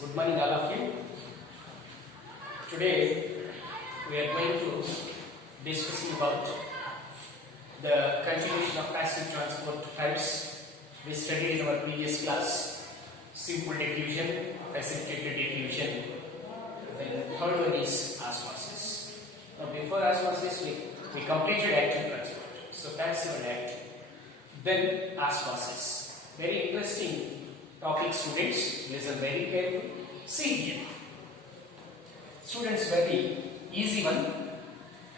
Good morning, all of you. Today we are going to discussing about the continuation of passive transport types. We studied in our previous class simple diffusion, precipitated diffusion. Then the third one is osmosis. Now before osmosis we completed active transport. So passive and active. Then osmosis. Very interesting topic, students. Listen very carefully. See here. Students, very easy one,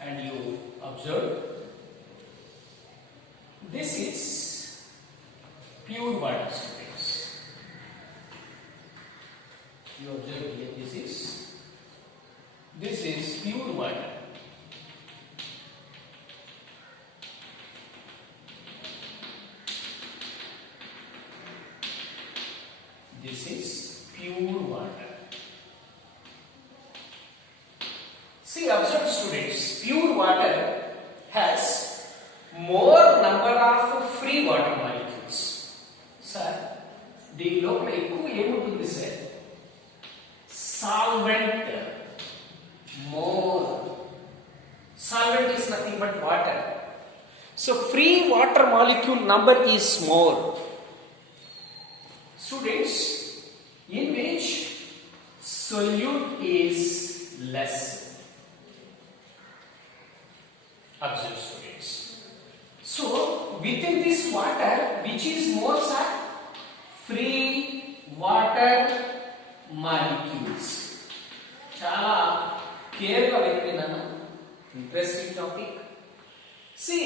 and you observe. This is pure water, students. You observe here. This is pure water. This is pure water. See, observe students, pure water has more number of free water molecules. Sir, దీని లోపల ఎక్కువ ఏముంటుంది sir? Solvent. More. Solvent is nothing but water. So free water molecule number is more. Students, in which solute is less. Observe, students. So within this water, which is more, sir? Free water molecules. Chala carefully vinnandi nana. Interesting topic. See,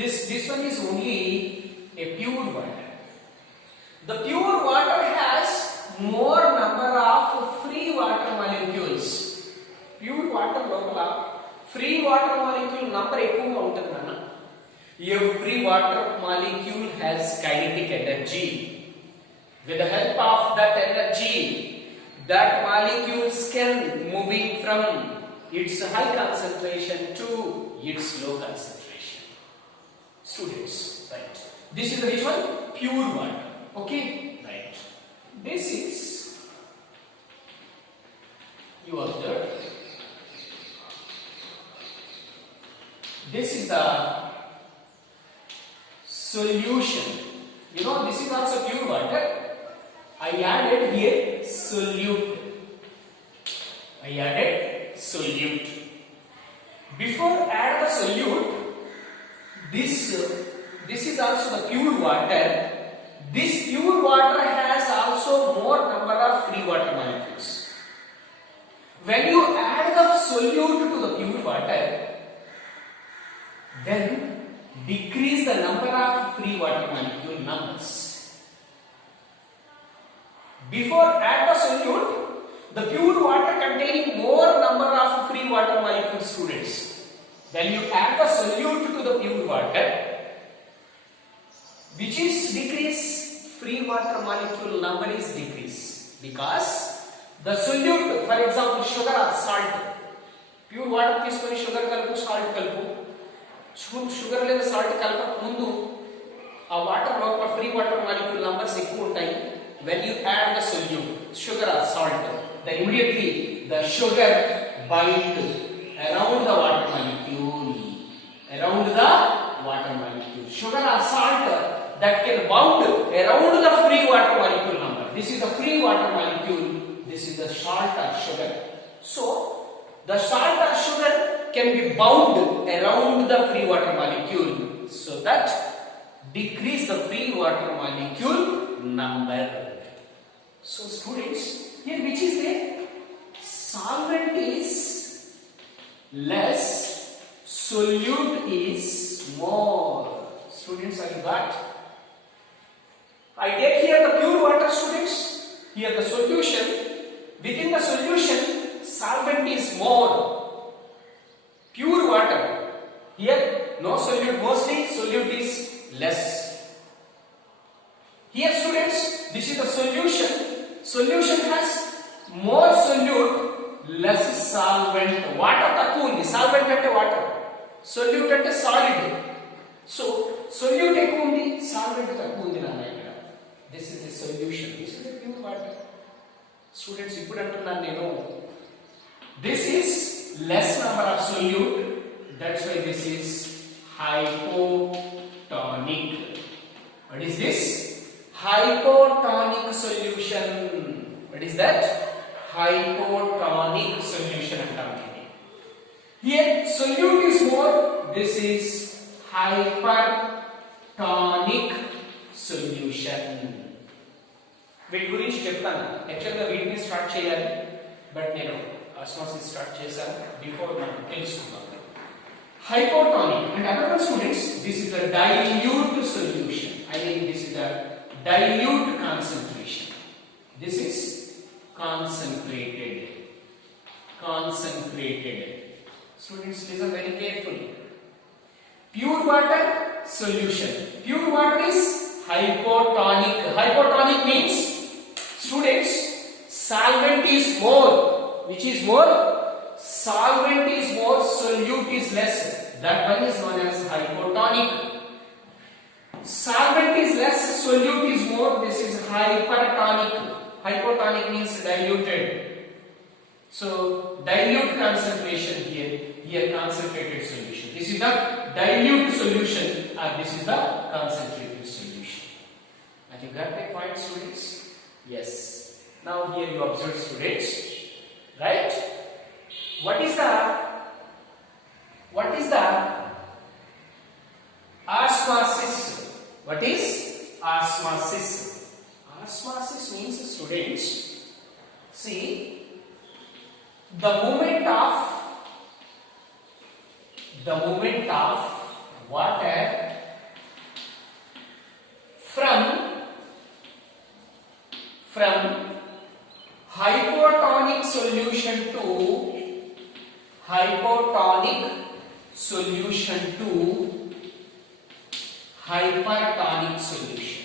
this one is only a pure water. The pure water has more number of free water molecules. Pure water lopala free water molecule number ఎక్కువగా ఉంటుంది నాన్న. Every water molecule has kinetic energy. With the help of that energy, that molecules can moving from its high concentration to its low concentration. Students, right? This is the which one? Pure water. Okay, right. This is, you observe, this is the solution. You know, this is also pure water. I added here solute. Before add the solute, this is also the pure water. This pure water has also more number of free water molecules. When you add the solute to the pure water, then decrease the number of free water molecule numbers. Before add the solute, the pure water containing more number of free water molecule, students. When you add the solute to the pure water, which is decrease, free water molecule number is decrease, because the solute, for example sugar or salt, pure water తీసుకొని sugar కలుపు, salt కలుపు, sugar లేదా salt కలపక ముందు ఆ water లోపల free water molecule numbers ఎక్కువ ఉంటాయి. When you add the solute, sugar or salt, then immediately the sugar bind around the water molecule, sugar or salt that can bound around the free water molecule number. This is the free water molecule, this is the salt or sugar. So the salt or sugar can be bound around the free water molecule, so that decrease the free water molecule number. So students, here which is there? Solvent is less, solute is more. Students, are you got? I take here the pure water, students. Here the solution. Within the solution, solvent is more. Pure water. Here no solute, mostly solute is less. Here students, this is the solution. Solution has more solute, less solvent. Water తక్కువ ఉంది. Solvent అంటే water. Solute అంటే solid. So solute ఎక్కువ ఉంది, solvent తక్కువ ఉంది నాన్న ఇక్కడ. This is the solution. This is the pure water. Water. Students ఇప్పుడు అంటున్నాను నేను, this is less number of solute, that's why this is hypotonic. What is this? Hypotonic solution. What is that? Hypotonic solution అంటాము. Here solute is more, this is hypertonic solution. వీటి గురించి చెప్తాను. యాక్చువల్గా వీటిని start చేయాలి, బట్ నేను osmosis start చేశాను. Before మనం తెలుసుకుందాం. Hypotonic, and other one students, this is a dilute solution. I mean this is a dilute concentration. This is concentrated. Students, listen very carefully. Pure water solution. Pure water is hypotonic. Hypotonic means, students, solvent is more. Which is more? Solvent is more, solute is less. That one is known as hypotonic. Solvent is less, solute is more. This is hypertonic. Hypotonic means diluted. So dilute concentration here. Here concentrated solution. This is the dilute solution, or this is the concentrated solution. Have you got my point, students? Yes. Now here you observe, students. Right? What is the osmosis? What is osmosis? Osmosis means, students, see, the movement of water from hypotonic solution to hypertonic solution.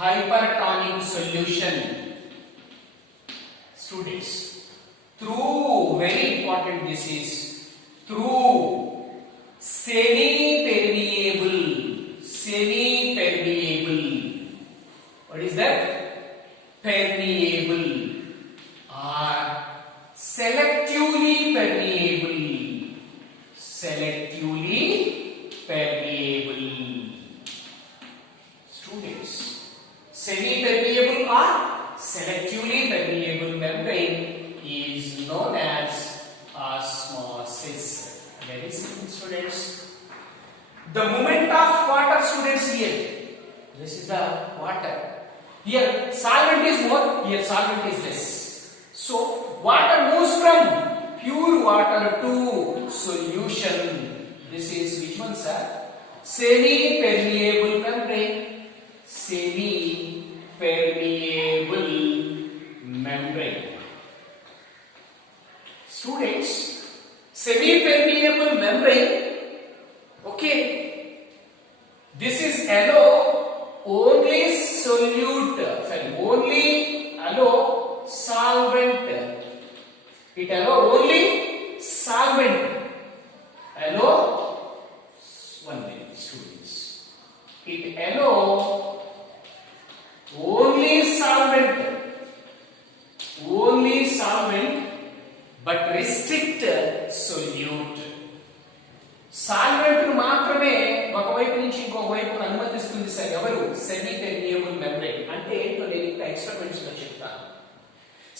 Hypertonic solution, students, through, very important, this is through semi-permeable. What is that? Permeable or selectively permeable. Students, semi-permeable or selectively permeable membrane is known as osmosis. Very simple, students. The movement of water, students, here. This is the water. Here solvent is more, here solvent is less. So water moves from pure water to solution. This is which one, sir? Semi-permeable membrane. Semi-permeable membrane. Students, semi-permeable membrane. Okay. This is allow only solute. Sorry, only allow solvent. It allow only solvent. Allow, one minute, students. It allow only solvent, but restrict solute. Solvent మాత్రమే ఒకవైపు నుంచి ఇంకొక వైపుకు అనుమతిస్తుంది sir. ఎవరు? Semi permeable membrane. అంటే ఏంటో నేను ఇంకా ఎక్స్పెరిమెంట్స్ లో చెప్తాను.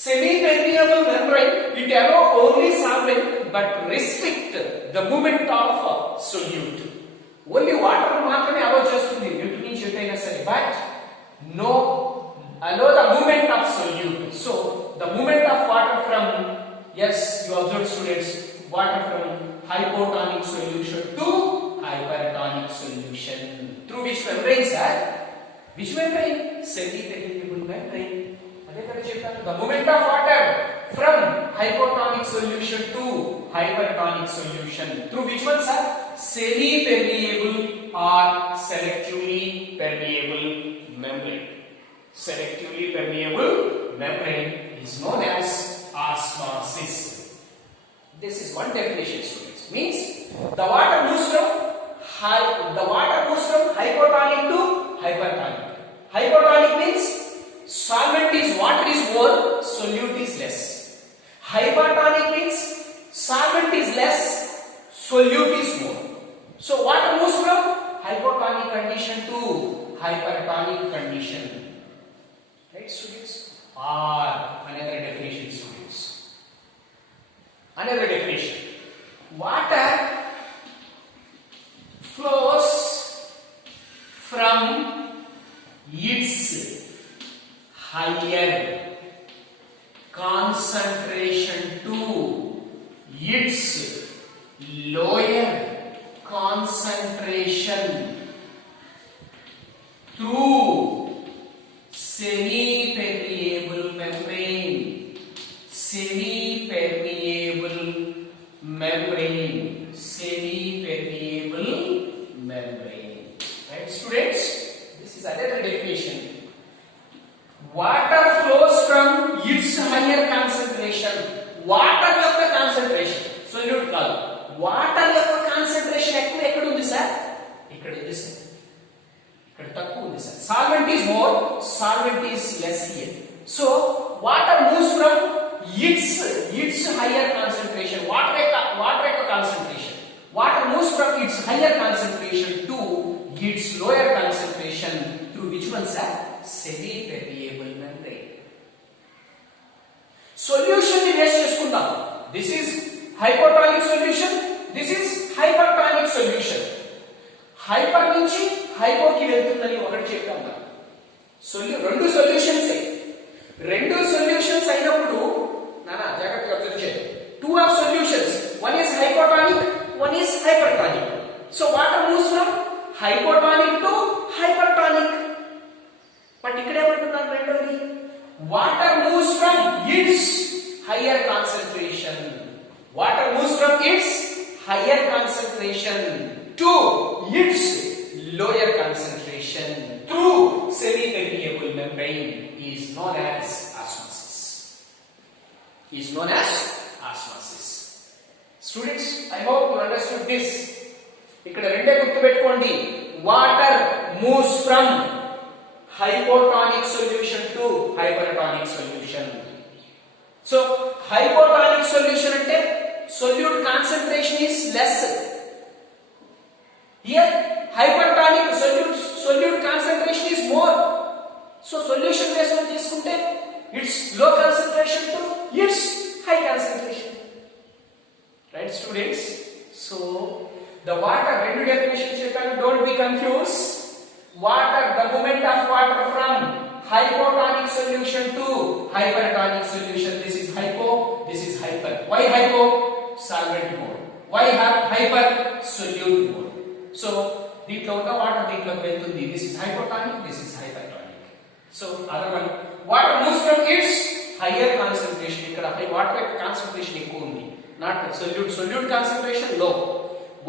Semi permeable membrane, it allow only solvent but restrict the movement of solute. Only water మాత్రమే అలో చేస్తుంది ఎటు నుంచి ఎటైనా సరే, but no allow the movement of solute. So the movement of water from, yes, you observe, students, water from hypotonic solution to hypertonic solution through which membrane, sir? Which membrane? Semi-permeable membrane. అదే కదా చెప్పాను. The movement of water from hypotonic solution to hypertonic solution through which one, sir? Semi-permeable or selectively permeable membrane. Selectively permeable membrane is known as osmosis. This is one definition, students. Means the water moves from hypotonic to hypertonic. Hypotonic means solvent is water is more, solute is less. Hypertonic means solvent is less, solute is more. So water moves from hypotonic condition to hypertonic condition. Right, students? Or another definition, students. Another definition. Water flows from its higher concentration to its lower concentration through semi-permeable membrane. Semi-permeable membrane. Semi-permeable membrane. Right, students? This is another definition. Water flows from its higher concentration. Water యొక్క concentration. Solute కాదు. Water యొక్క concentration ఎక్కువ ఎక్కడ ఉంది sir? ఇక్కడ ఉంది sir. ఇక్కడ తక్కువ ఉంది sir. Solvent is more, solvent is less here. So water moves from its higher concentration. Water యొక్క concentration. Water moves from its higher concentration to its lower concentration through which one sir? Semi-permeable membrane. Solution ni base చేసుకుందాం. This is hypotonic solution. This is hypertonic solution. Hyper నుంచి hypo కి వెళ్తుందని ఒకటి చెప్పాం. రెండు solutions రెండు solutions అయినప్పుడు నానా జాగ్రత్తగా అబ్జర్వ్ చేయండి. Two are solutions. One is hypotonic, one is hypertonic. So water moves from hypotonic to hypertonic. But ఇక్కడ ఏమంటున్నారు రెండోది? Water moves from its higher concentration. Water moves from its higher concentration to its lower concentration through semi-permeable membrane is known as osmosis. Is known as osmosis. Students, I hope you understood this. ఇక్కడ రెండే గుర్తుపెట్టుకోండి. Water moves from hypotonic solution to hypertonic solution. So hypotonic solution ante solute concentration is less. Here hypertonic solute concentration is more. So solution base on తీసుకుంటే its low concentration to its high concentration. Right, students? So the water rendu definition చెప్పాను, don't be confused. Water, the movement of water from hypotonic solution to hypertonic solution. This is hypo, this is hyper. Why hypo? Solvent mode. Why hyper? Solute mode. So దీంట్లో ఉన్న water దీంట్లోకి వెళ్తుంది. This is hypotonic, this is hypertonic. So other one, water moves from its higher concentration. ఇక్కడ water యొక్క concentration ఎక్కువ ఉంది. Not solute concentration low.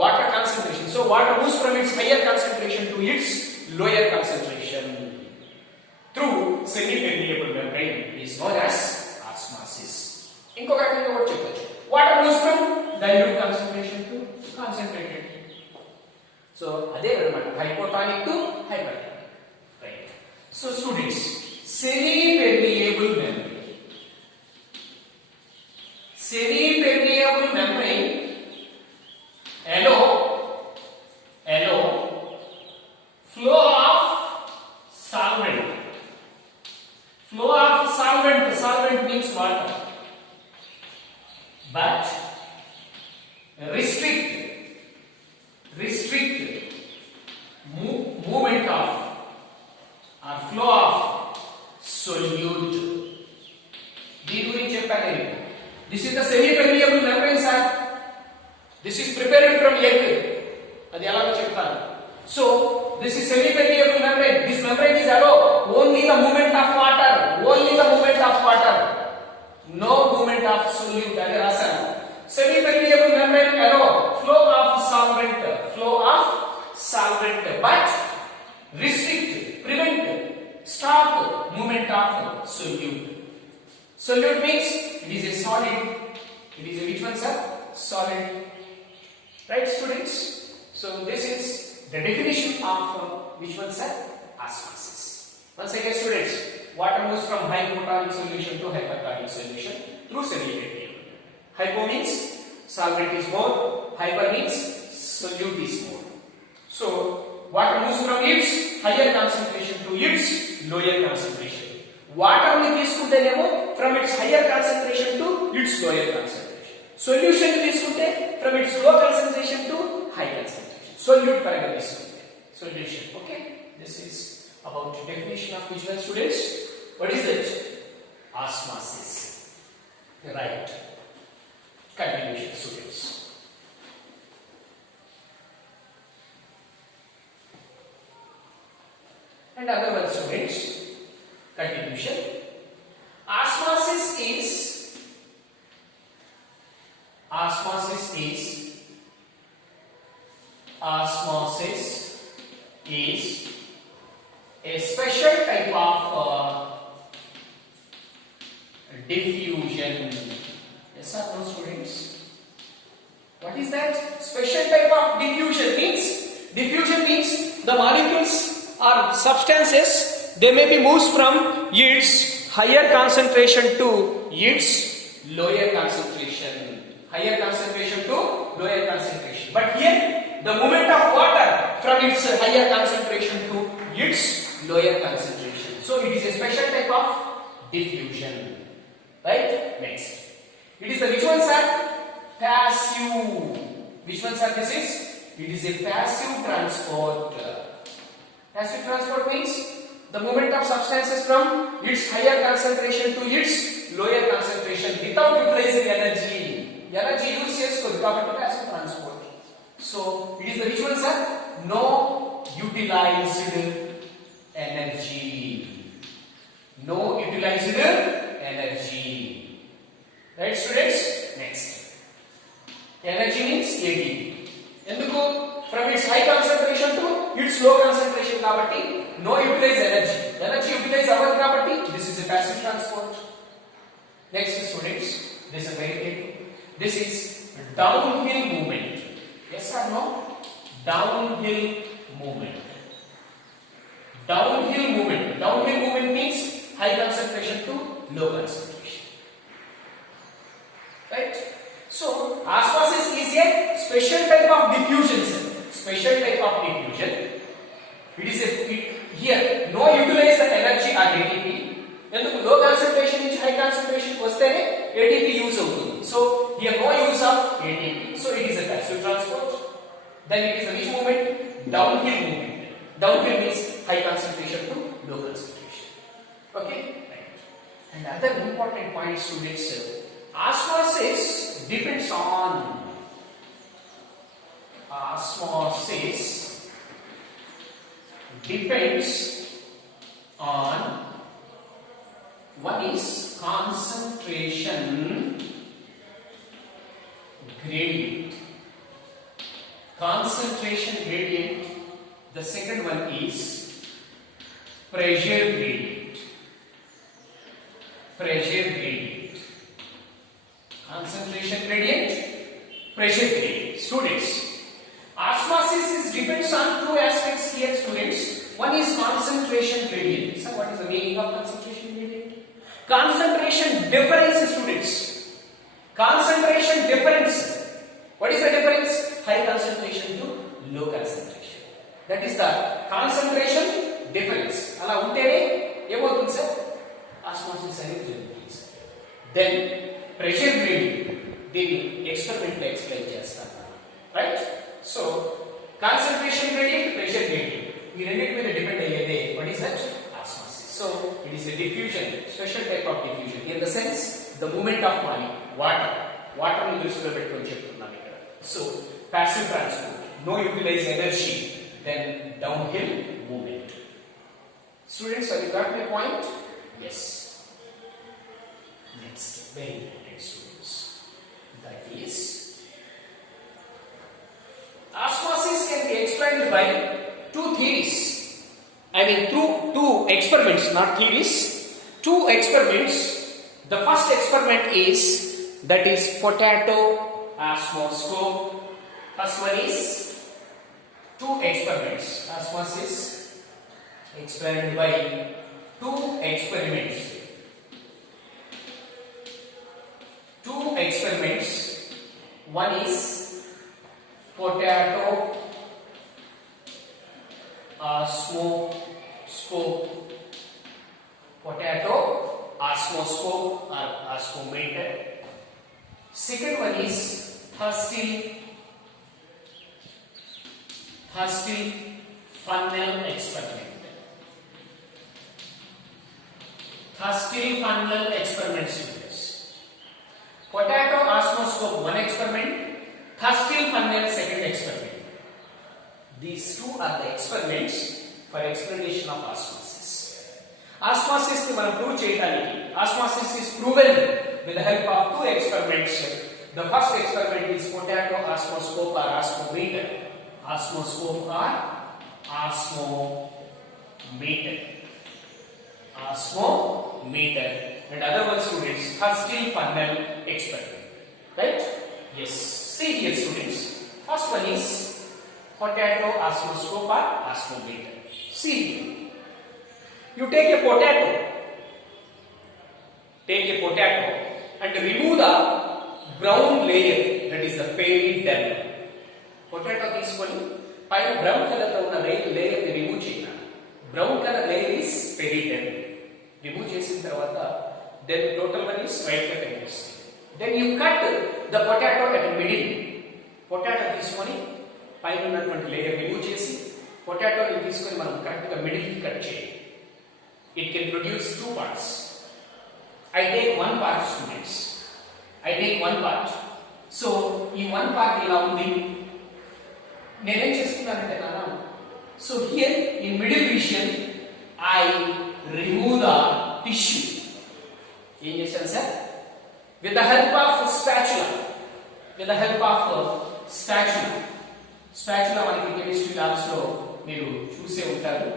Water concentration. So water moves from its higher concentration to its lower concentration through semi-permeable membrane is known as osmosis. ఇంకొక రకంగా కూడా చెప్పొచ్చు. Water moves from dilute concentration to concentrated. So అదే అన్నమాట, hypotonic to hypertonic. Right. So students, semi-permeable membrane. Semi-permeable membrane allow flow of solvent. Flow of solvent means water, but restrict movement of or flow of solute. దీని గురించి చెప్పాను నేను. This is the semi-permeable membrane sir. This is prepared from egg. అది ఎలాగో చెప్తాను. So this is semi-permeable membrane. This membrane is allow only the movement of water. Only the movement of water. No movement of solute. అది రాశాను. Semi-permeable membrane allow flow of solvent. But restrict, prevent, stop movement of solute. Solute means it is a solid. It is a which one sir? Solid. Right, students? So this is the definition of which one sir? Osmosis. Once again students, water moves from hypotonic solution to hypertonic solution through solubility. Hypo means solvent is more, hyper means solute is more. So water moves from its higher concentration to its lower concentration. Water ni తీసుకుంటేనేమో from its higher concentration to its lower concentration. Solution ni తీసుకుంటే from its low concentration to high concentration. Solute పరంగా తీసుకుంటే solution. Okay, this is about definition of which one students. What is it? Osmosis. Right. Continuation students. And other one students, continuation. Osmosis is a special type of diffusion. Yes or no students? What is that? Special type of diffusion means the molecules or substances, they may be moved from its higher concentration to its lower concentration. Higher concentration to lower concentration. But here the movement of water from its higher concentration to its lower concentration. So it is a special type of diffusion. Right? Next. It is the which one sir? Passive. Which one sir this is? It is a passive transport. Passive transport means the movement of substances from its higher concentration to its lower concentration without utilizing energy. Energy use చేసుకోదు కాబట్టి passive transport. So it is the which one sir? No utilized energy. No utilized energy. Right students? Next. Energy means ATP. ఎందుకు? From its high concentration to its low concentration కాబట్టి no utilize energy. Energy utilize అవ్వదు కాబట్టి this is a passive transport. Next students, this is very important. This is downhill movement. Yes or no? Downhill movement. Downhill movement. Downhill movement means high concentration to low concentration. Right? So osmosis is a special type of diffusion. Special type of diffusion. Here no utilize the energy or ATP. ఎందుకు low concentration నుంచి high concentration వస్తేనే ATP use అవుతుంది. So here no use of ATP. So it is a passive transport. Then it is a which movement? Downhill movement. Downhill means high concentration to low concentration. Okay? Right. And other important point students, osmosis depends on one is concentration gradient. Concentration gradient. The second one is pressure gradient. Pressure gradient. Concentration gradient, pressure gradient. Students, osmosis depends on two aspects here students. One is concentration gradient. So what is the meaning of concentration gradient? Concentration difference students. Concentration difference. What is the difference? High concentration to low concentration. That is the concentration difference. అలా ఉంటేనే ఏమవుతుంది sir? osmosis అనేది జరుగుతుంది. Then pressure gradient. దీన్ని experiment లో explain చేస్తాను. Right? So concentration gradient, pressure gradient. ఈ రెండింటి మీద depend అయ్యేదే what is that? Osmosis. So it is a diffusion, special type of diffusion. In the sense, the movement of water ని దృష్టిలో పెట్టుకొని చెప్తున్నాను ఇక్కడ. So passive transport, no utilize energy, then downhill movement. Students, have you got my point? Yes. Next, very important students. That is, osmosis can be explained by two theories. I mean through two experiments, not theories. Two experiments. The first experiment is potato osmoscope. First one is two experiments. Osmosis explained by two experiments. Two experiments. One is potato osmoscope. Potato osmoscope or osmometer. Second one is Thurstall funnel experiment. Thurstall funnel experiment, students. Potato osmoscope one experiment, Thurstall funnel second experiment. These two are the experiments for explanation of osmosis. Osmosis ni మనం prove చేయడానికి. Osmosis is proven with the help of two experiments. The first experiment is potato osmoscope or osmometer. Osmoscope or osmometer. Osmometer. And other one, students, Thurstall funnel experiment. Right? Yes. See here, students. First one is potato osmoscope or osmometer. See here. You take a potato and remove the brown layer, that is the periderm. Potato తీసుకొని పైన brown colour లో ఉన్న layer ని remove చేయాలి. Brown colour layer is periderm. Remove చేసిన తర్వాత then total one is white colour కనిపిస్తుంది. Then you cut the potato at the middle. Potato తీసుకొని పైన ఉన్నటువంటి లేయర్ రిమూవ్ చేసి పొటాటోని తీసుకొని మనం కరెక్ట్ గా మిడిల్ కి కట్ చేయాలి. It can produce two parts. I take one part, students. I take one part. So ఈ one part ఇలా ఉంది. నేనేం చేస్తున్నానంటే నాన్న, so here in middle region I remove the tissue. ఏం చేశాను sir? With the help of spatula. Spatula మనకి chemistry labs లో మీరు చూసే ఉంటారు.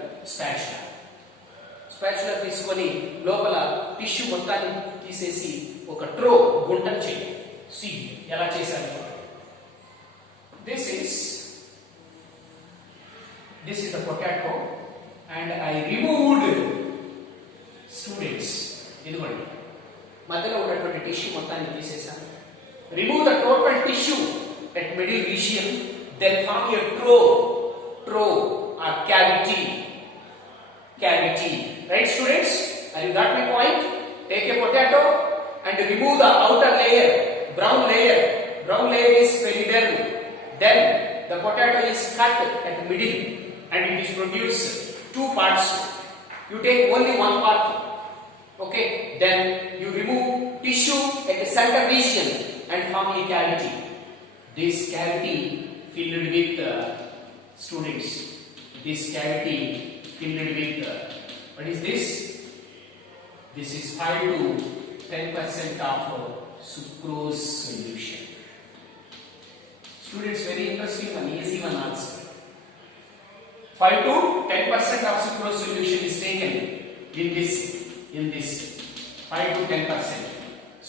స్పాచులా తీసుకొని లోపల టిష్యూ మొత్తాన్ని తీసేసి ఒక ట్రో గుంటం చేయండి. సి ఎలా చేశాను. This is the potato and I removed, students, ఇదిగోండి మధ్యలో ఉన్నటువంటి టిష్యూ మొత్తాన్ని తీసేసాను. Remove the total tissue at middle region, then form a trough or cavity. Right, students? Have you got my point? Take a potato and remove the outer layer, brown layer. Brown layer is periderm. Then the potato is cut at the middle and it is produced two parts. You take only one part. Okay? Then you remove tissue at the center region and form a cavity. This cavity filled with students. This cavity filled with what is this? This is 5 to 10% of sucrose solution. Students, very interesting and easy one answer. 5 to 10% of sucrose solution is taken in this 5 to 10%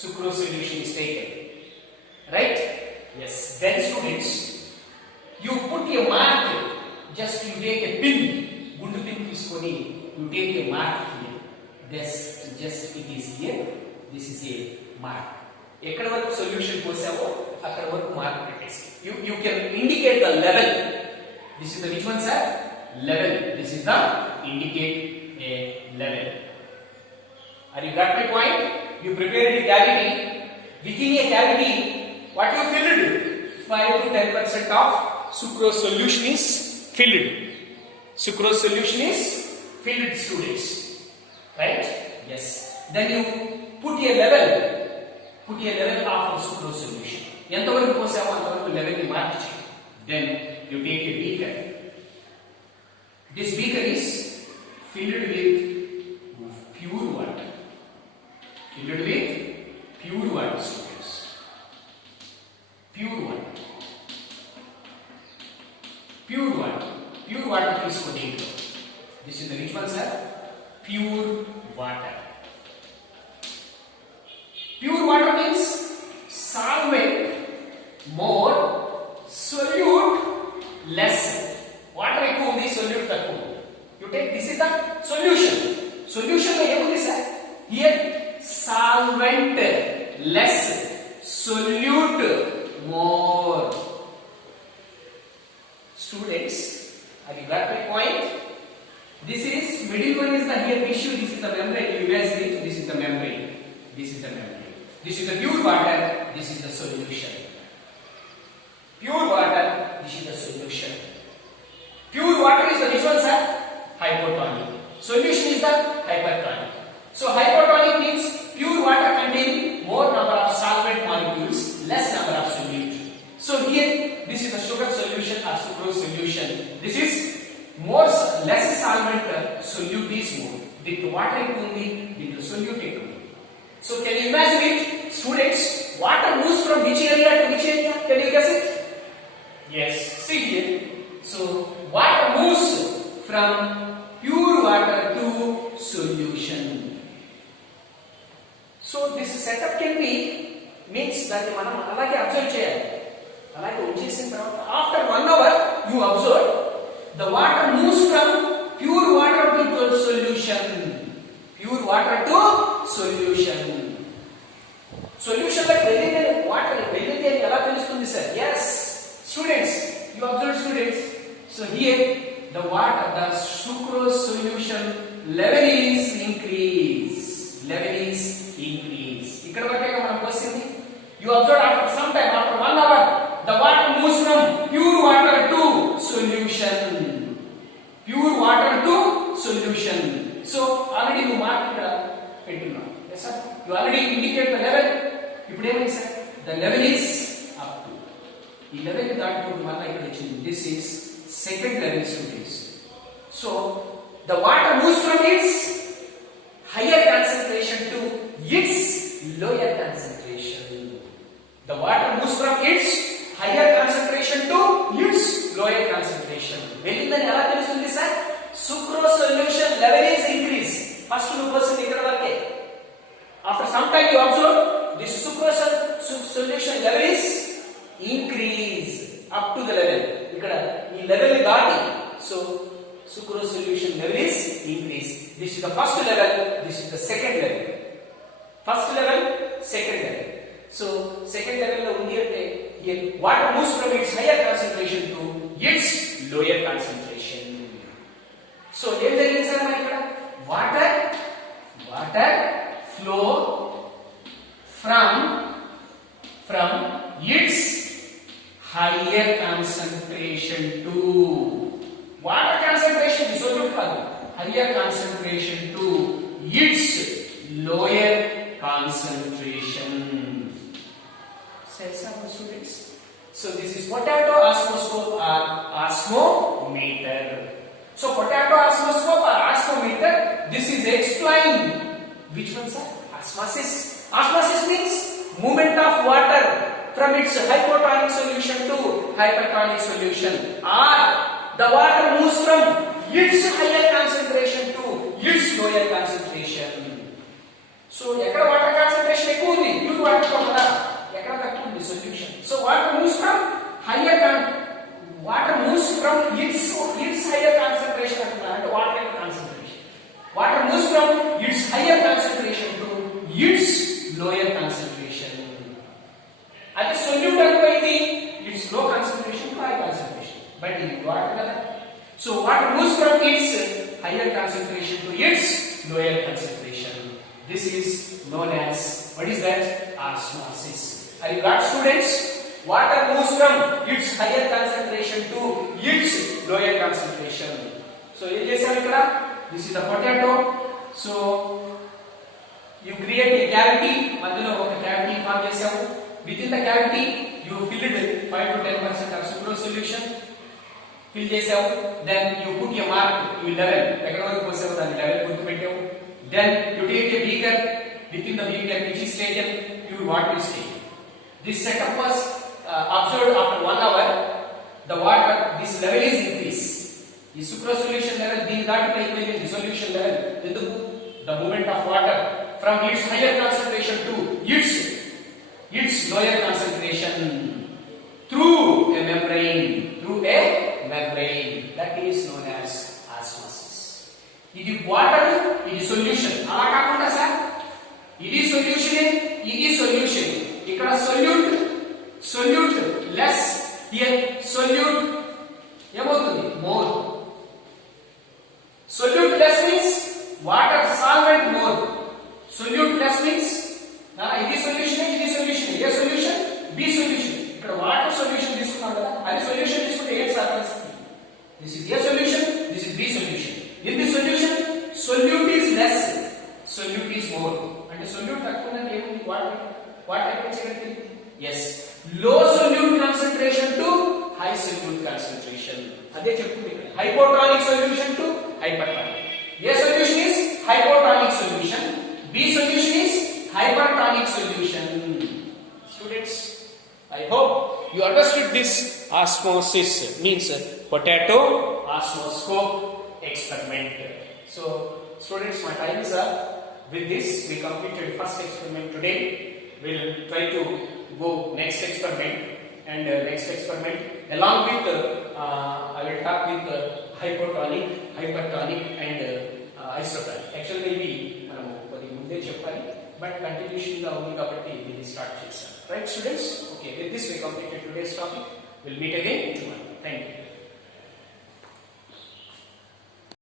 sucrose solution is taken. Right? Yes. Then, students, you put a mark. Just you take a pin. Gundu pin తీసుకొని you take a mark here. Just it is here. This is a mark. ఎక్కడ వరకు solution పోసావో అక్కడ వరకు mark పెట్టేసి you can indicate the level. This is the which one, sir? Level. This is the indicate a level. Are you got my point? You prepared a cavity. Within a cavity, what you filled? 5 to 10% of sucrose solution is filled. Sucrose solution is filled, students. Right? Yes. Then you put a level of sucrose solution. ఎంతవరకు పోసామో అంతవరకు level ని mark చేయి. Then you take a beaker. This beaker is filled with pure water. Students. Pure water తీసుకొని ఇంట్లో. This is the which one, sir? Pure water. Pure water means solvent more, solute less. Water ఎక్కువ ఉంది, solute తక్కువ. You take, this is the solution. Solution Here solvent less, solute more. Students, have you got my point? This is middle one is the here tissue. This is the membrane. You guys see, this is the membrane. This is the membrane. This is the pure water. This is the solution. Pure water. This is the solution. Pure water is the which one, sir? Hypotonic. Solution is the hypertonic. So hypotonic means pure water containing more number of solvent molecules, less number of solute. So here this is the sugar solution or sucrose solution. This is more less solvent, solute is more. With water ఎక్కువ with solute ఎక్కువ. So can you imagine it, students? Water moves from which area to which area? Can you guess it? Yes. See here. So water moves from pure water to solution. So this setup can be means that మనం అలాగే observe చేయాలి. అలాగే ఉంచేసిన తర్వాత after 1 hour you observe the water moves from pure water to solution. Pure water to solution. Solution like వెళ్ళిన water వెళ్ళితే ఎలా తెలుస్తుంది sir? Yes, students, you observe students. So here the water, the sucrose solution level is increase. Level is increase. ఇక్కడ వరకే మనం వస్తుంది. You observe after some time, after 1 hour, the water moves from pure water to solution. Pure water to solution. So already you mark ఇక్కడ పెట్టున్నాం. Yes sir. You already indicate the level. ఇప్పుడు ఏమైంది sir? The level is up to. ఈ level దాటుకుంటూ మళ్ళీ ఇక్కడ వచ్చింది. This is second level students. So the water moves from its higher concentration to its lower concentration. The water moves from its higher concentration to its lower concentration. వెళ్ళిందని ఎలా తెలుస్తుంది sir? Sucrose solution level is increase. First no person ఇక్కడ వరకే. After some time you observe this sucrose solution level is increase up to the level. ఇక్కడ ఈ level దాటి so sucrose solution level is increase. This is the first level, this is the second level. First level, second level. So second level lo undi ante here water moves from its higher concentration to its lower concentration. So em jarigindi sir mana ikkada water flow from its higher concentration to water concentration dissolute kaadu, higher concentration to its lower concentration. Sense of students. So this is potato osmoscope or osmometer. So potato osmoscope or osmometer, this is explained. Which one sir? Osmosis. Osmosis means movement of water from its hypotonic solution to hypertonic solution, or the water moves from its higher concentration to its lower concentration. So ekkada water concentration ఎక్కువ ఉంది, pure water లో కదా, ekkada తక్కువ ఉంది solution. So water moves from its higher concentration అంటే water యొక్క concentration. Water moves from its higher concentration to its lower concentration. అది solute అనుకోయింది, its low concentration to high concentration. But ఇది water కదా. So water moves from its higher concentration to its lower concentration. This is known as, what is that? Osmosis. Are you got students? Water moves from its higher concentration to its lower concentration. So em chesam ikkada, this is the potato. So you create a cavity, madhyalo oka cavity form chesavu. Within the cavity you filled 5 to 10% of sucrose solution. Fill చేసావు, then you put a mark, you level, ఎక్కడ వరకు పోసావు దాని level గుర్తు పెట్టావు. Then you take a beaker, within the beaker which is taken, pure water is taken. This setup was observed after 1 hour. The water, this level is increased. The sucrose solution level దీని దాటి అయిపోయింది, the solution level. ఎందుకు? The movement of water from its higher concentration to its lower concentration through a membrane. That is known as osmosis. ఇది water, ఇది solution. అలా కాకుండా sir solute less, here solute ఏమవుతుంది more. Solute less means water solvent more. Solute less means ఇది solution ఇది solution A solution B solution ఇక్కడ water solution తీసుకున్నాం కదా అది సొల్యూషన్ తీసుకుంటే ఏం సార్ పరిస్థితి this is A solution this is B solution in the solution solute is less solute is more అంటే solute తక్కువ ఉన్నది ఏముంది వాటర్ ఎక్కువ చేయగలిగింది yes low solute concentration to high solute concentration అదే చెప్తుంది ఇక్కడ hypotonic solution to hypertonic a solution is hypotonic solution b solution is hypertonic solution. Students, I hope you understood this osmosis means potato osmoscope experiment. So students, my time is up. With this we completed first experiment today. We'll try to go next experiment and next experiment along with I will talk with hypotonic, hypertonic and isotonic. Actually we మనము కొద్ది ముందే చెప్పాలి but continuation గా ఉంది కాబట్టి దీన్ని start చేశాను. Right students, okay, with this we completed today's topic. We'll meet again tomorrow. Thank you.